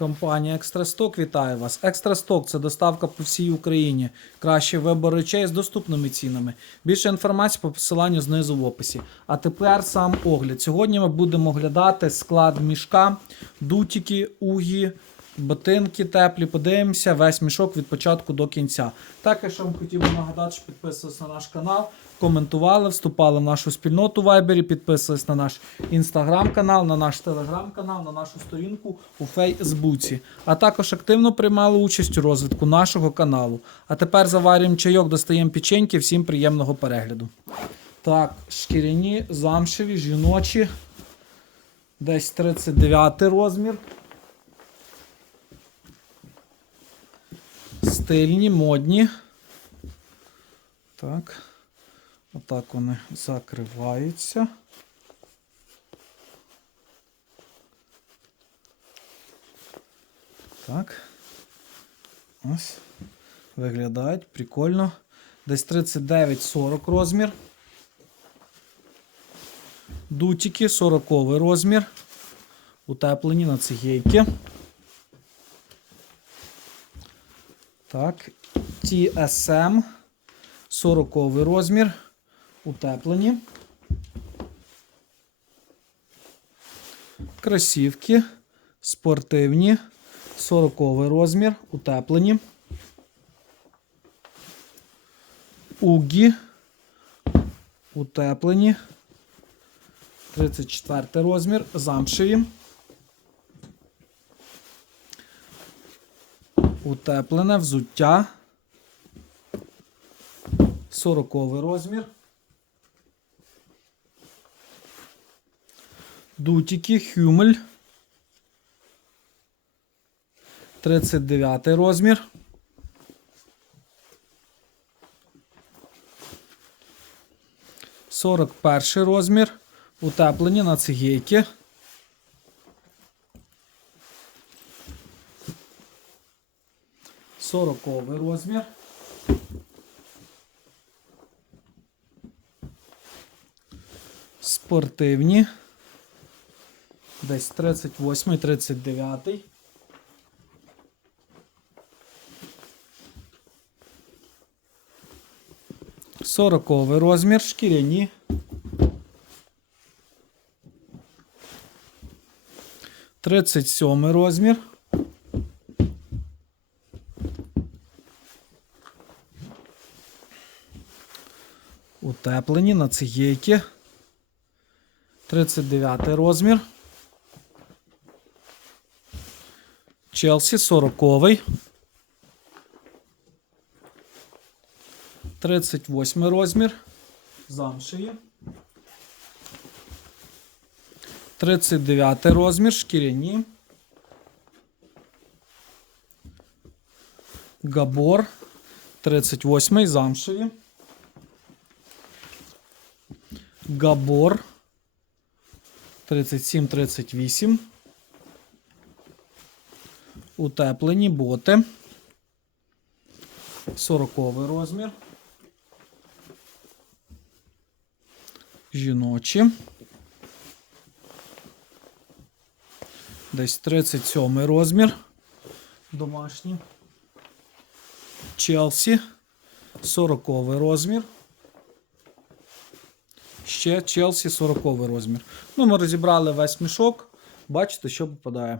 Компанія Екстрасток вітає вас. Екстрасток це доставка по всій Україні. Кращий вибор речей з доступними цінами. Більше інформації по посиланню знизу в описі. А тепер сам огляд. Сьогодні ми будемо оглядати склад мішка, дутики, угі, ботинки теплі. Подивимося весь мішок від початку до кінця. Також я вам хотів би нагадати, що підписувалися на наш канал, коментували, вступали в нашу спільноту в Viber, підписувались на наш інстаграм-канал, на наш телеграм-канал, на нашу сторінку у Фейсбуці. А також активно приймали участь у розвитку нашого каналу. А тепер заварюємо чайок, достаємо печеньки. Всім приємного перегляду. Так, шкіряні, замшеві, жіночі. Десь 39 розмір. Стильні, модні. Так. Отак вони закриваються. Так. Ось. Виглядають прикольно. Десь 39-40 розмір. Дутики 40 розмір. Утеплені на цигейки. Так. TSM 40 розмір. Утеплені. Кросівки спортивні. 40 розмір. Утеплені. Угі. Утеплені. 34 розмір. Замшеві. Утеплене взуття. 40 розмір. Дутики Хюмель. 39 розмір. Сорок перший розмір. Утеплені на цигейки. Сороковий розмір. Спортивні. Десь 38, 39. Сороковий розмір, шкіряні. Тридцять сьомий розмір. Утеплені на цигейки. 39 розмір. Челсі 40. 38 розмір. Замшиє. 39 розмір. Шкіряні. Габор. 38 замшеві. Габор 37-38. Утеплені боти. 40 розмір. Жіночі. Десь 37 розмір. Домашні. Челсі. 40 розмір. Ще Челсі 40 розмір. Ну, ми розібрали весь мішок. Бачите, що попадає.